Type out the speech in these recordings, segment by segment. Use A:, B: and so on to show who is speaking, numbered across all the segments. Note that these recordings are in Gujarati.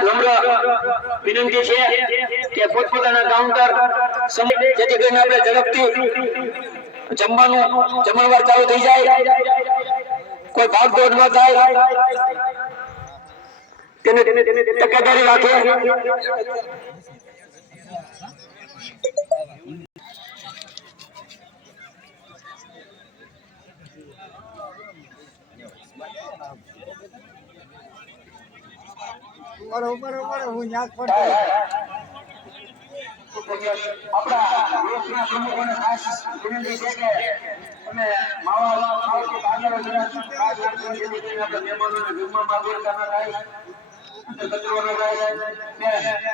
A: નમ્ર વિનંતી છે કે પોતપોતાના કાઉન્ટર જેથી કરીને આપણે ઝડપથી જમવાનું જમણવાર ચાલુ થઈ જાય. કોઈ ભાગદોડ ન થાય. તેને તકેદારી રાખે.
B: ઉપર ઉપર ઉપર હું યાદ પડતો
A: આપણા દેશના પ્રમુખોને ખાસ વિનંતી છે કે તમે માવા માવથી આગળ જરા ખાસ આપણે મહેમાનોને જમવામાં આગળ ન થાય અને કચરો ન થાય. ને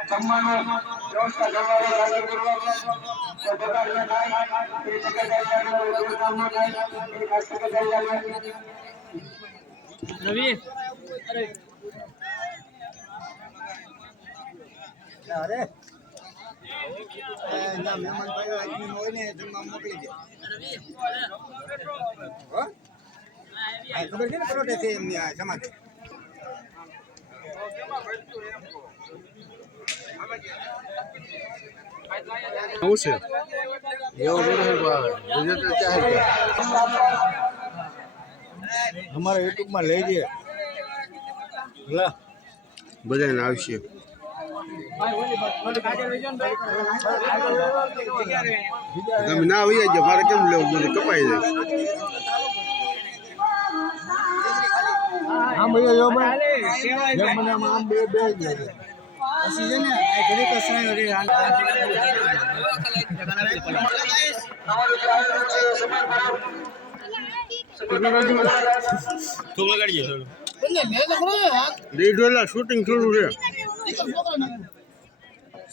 A: જમવાનું વ્યવસ્થા જમવાનું કાળજીપૂર્વક કોઈ બગાડ ન થાય. એની તકેદારી રાખજો ન થાય. એની ખાસ તકેદારી રાખજો
B: અરે. મહેમાન ભાઈઓ admin હોય ને જમવા મોકલી દે. ખબર છે ને પરોઠે છે એમની આ સમાધિ
C: આવું છે? એવું ગુજરાત ચાહે
B: અમારા યુટ્યુબમાં લઈ જઈએ.
C: બધાને આવશે. તમે ના આવી જાય મારે કેમ લેવું બધું કપાઈ જાય.
B: આમ ભાઈ. જો મને આમ આમ બે બે પછી છે ને આ રે
C: શૂટિંગ થોડું છે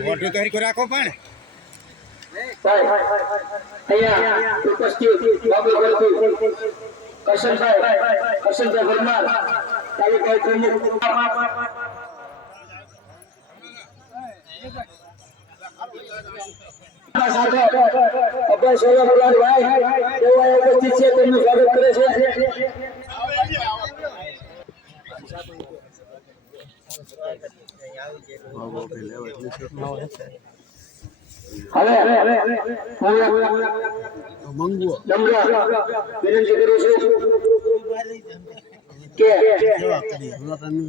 B: મોઢું કરી રાખો પણ
A: અહીંયા ઉપસ્થિત બાબુ ગલતી કરશનભાઈ કરશનભાઈ પરમાર તાલુકા પ્રમુખ સાથે ભાઈ તેઓ કરે છે હવે હું
C: મંગવો
A: નમ્ર વિનંતી કરું છું કે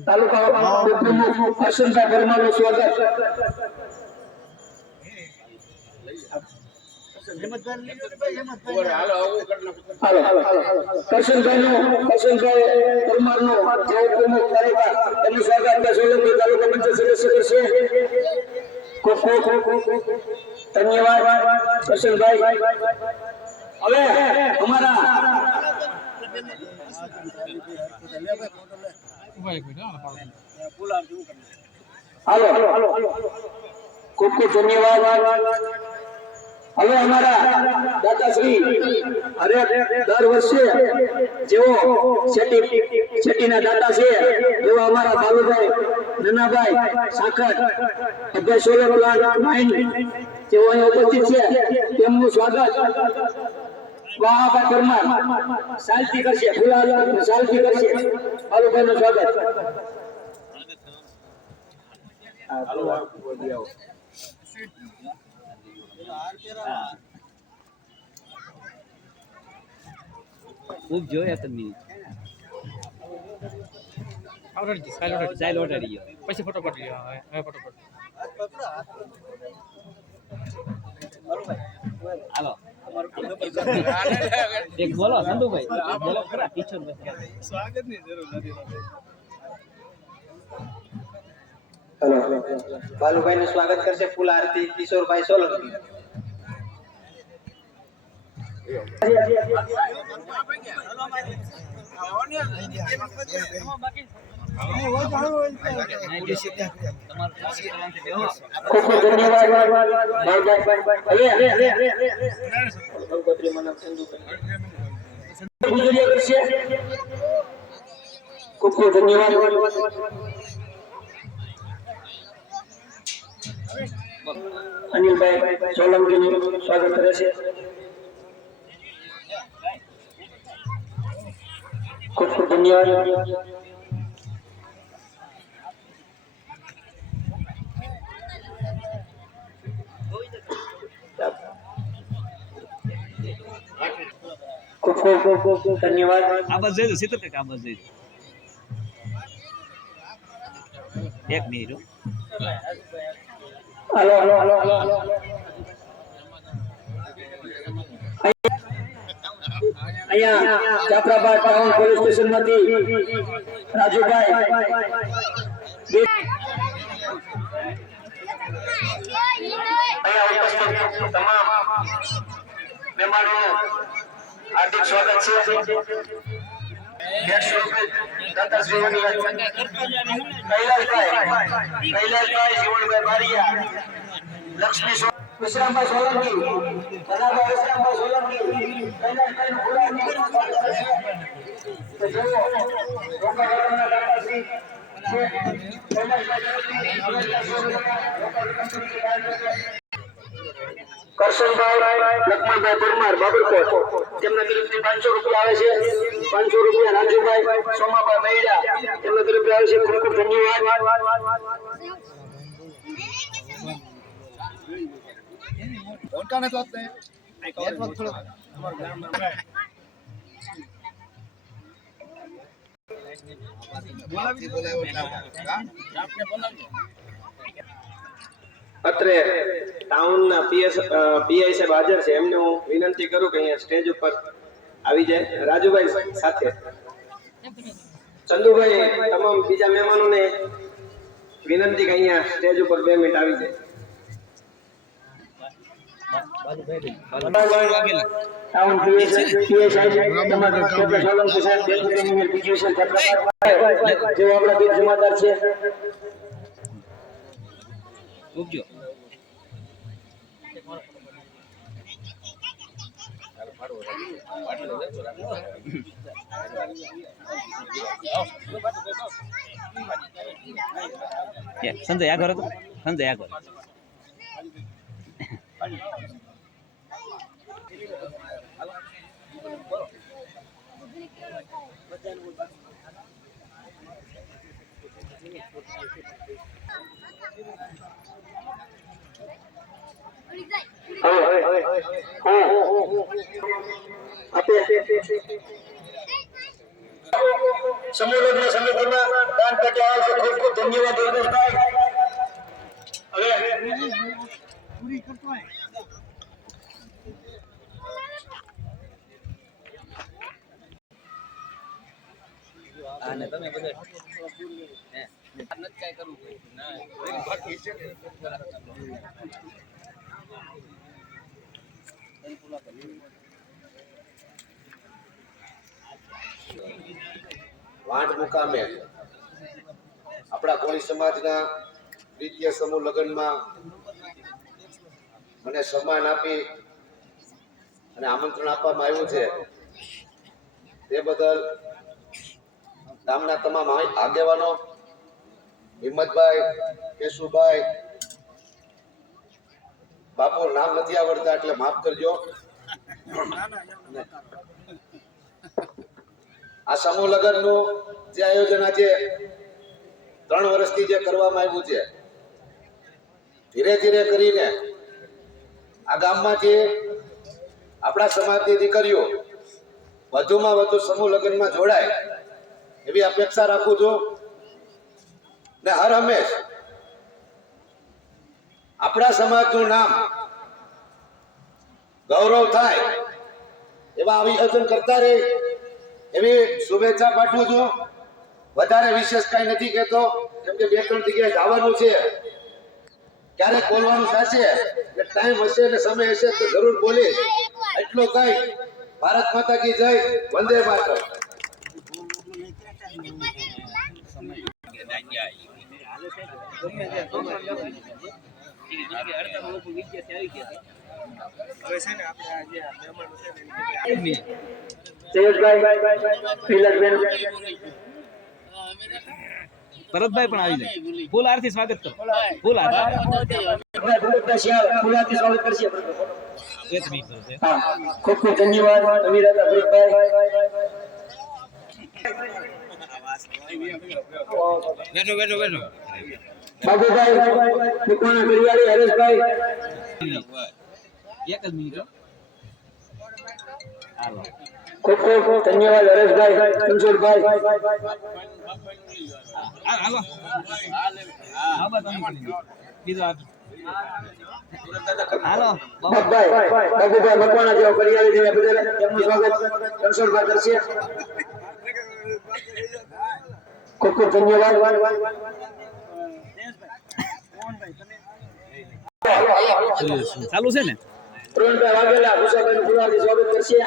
A: તાલુકા પ્રમુખ કરશનભાઈ પરમારનું સ્વાગત. હાલો કરશનભાઈ નું કરશનભાઈ પરમારનું જે પ્રમુખ તાલુકા એનું સ્વાગત કે સોલંકી તાલુકા પંચાયત સદસ્ય ખૂબ ખૂબ ધન્યવાદ કરશનભાઈ હવે અમારા હાલો ધન્યવાદ હવે અમારા દાદાશ્રી, અરે દર વર્ષે જેઓ શેટી શેટીના દાદા છે, એવા અમારા બાલુભાઈ નાનાભાઈ સાખર અભ્યાસ સોલર પ્લાન્ટ, માઇન, જેઓ અહીં ઉપસ્થિત છે, તેમનું સ્વાગત. વાહાબા પરમાર, સાલથી કરશે, ફુલાલ, સાલથી કરશે. બાલુભાઈ નું સ્વાગત
D: ખૂબ જોયા તમે એક બોલો સંતુભાઈ બોલો ખરા ટીચર
E: સ્વાગત
B: સ્વાગત કરશે ફૂલ આરતી કિશોરભાઈ સોલંકી
A: ખૂબ ખૂબ ધન્યવાદ અનિલભાઈ સોલંકીનું સ્વાગત કરે છે. ખૂબ ખૂબ ધન્યવાદ ખૂબ ખૂબ ધન્યવાદ
D: આ બસ જઈ સિત્તેર ટકા આ બસ જઈ એક minute
A: hello hello hello hello hello અહીંયા જાફરાબાદ ટાઉન પોલીસ સ્ટેશનમાંથી રાજુભાઈ બે- અહીંયા ઉપસ્થિત તમામ મહેમાનોનું હાર્દિક સ્વાગત છે એકસો રૂપિયા દાતાશ્રીઓની કૈલાસભાઈ કૈલાસભાઈ જીવણભાઈ બારિયા લક્ષ્મી સો- વિશ્રામભાઈ સોલંકી. કલાભાઈ વિશ્રામભાઈ સોલંકી. નામનું સ્વાગત છે. તો જુઓ. કૈલાસભાઈ કૈલાસભાઈ તેમના તરફથી પાંચસો રૂપિયા આવે છે. પાંચસો રૂપિયા રાજુભાઈ સોમાભાઈ મૈડા. તેમના તરફથી આવે છે. ધન્યવાદ.
B: અત્રે ટાઉનના પીએસ પીઆઈ સાહેબ હાજર છે. એમને હું વિનંતી કરું કે અહીંયા સ્ટેજ ઉપર આવી જાય. રાજુભાઈ સાથે. ચંદુભાઈ તમામ બીજા મહેમાનોને વિનંતી કે અહીંયા સ્ટેજ ઉપર બે મિનિટ આવી જાય.
A: જમાદાર આ
D: કરો તો સંજય આ હતો સંજય આગળ
A: હવે હવે હા આપે સમૂહ લગ્ન સમિતિના દાન પેટે આવે છે. ખૂબ ખૂબ ધન્યવાદ હવે.
D: અને તમે બધા
C: વાંટ મુકામે આપણા કોળી સમાજના દ્વિતીય સમૂહ લગ્નમાં મને સન્માન આપી અને આમંત્રણ આપવામાં આવ્યું છે. તે બદલ ગામના તમામ આગેવાનો, હિંમતભાઈ, કેશુભાઈ, બાપુ નામ નથી આવડતા એટલે માફ કરજો. આ સમૂહ લગ્નનું જે આયોજન આજે ત્રણ વર્ષથી જે કરવામાં આવ્યું છે, ધીરે ધીરે કરીને આ ગામમાં જે આપણા સમાજની દીકરીઓ વધુમાં વધુ સમૂહ લગ્નમાં જોડાય. એવી અપેક્ષા રાખું છું ને હર હંમેશ આપણા સમાજનું નામ ગૌરવ થાય એવા અભિયોજન કરતા રહે એવી શુભેચ્છા પાઠવું છું. વધારે વિશેષ કઈ નથી કહેતો, કેમ કે બે ત્રણ જગ્યાએ જવાનું છે. ક્યારેક બોલવાનું થશે ટાઈમ હશે ને સમય હશે તો જરૂર બોલીશ. એટલો કઈ. ભારત માતા કી જય, વંદે માતરમ.
D: ભરતભાઈ પણ આવી જાય. ફૂલ આરથી સ્વાગત કરો. ફૂલ
A: કરશે
D: એક મિનિટ
A: ખૂબ ખૂબ ધન્યવાદ અવિરત ભરતભાઈ.
D: બેઠો બેઠો બેઠો.
A: બાબુભાઈ મકવાણા કરિયાળી હરેશભાઈ.
D: એક જ મિનિટ
A: ખૂબ ખૂબ ધન્યવાદ હરેશભાઈ.
D: કિશોરભાઈ હાલો.
A: બાબુભાઈ બાબુભાઈ મકવાણા જેવો કરિયાળી જેવા બદલ સ્વાગત. કરશે ખૂબ ખૂબ ધન્યવાદ.
D: ચાલુ છે ને?
A: ત્રણભાઈ વાઘેલા ભૂષાભાઈનું ફુલાથી સ્વાગત કરશે.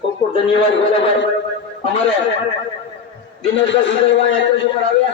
A: ખૂબ ખૂબ ધન્યવાદ. ભૂષાભાઈ અમારે દિનેશભાઈ જ ઉપર આવ્યા.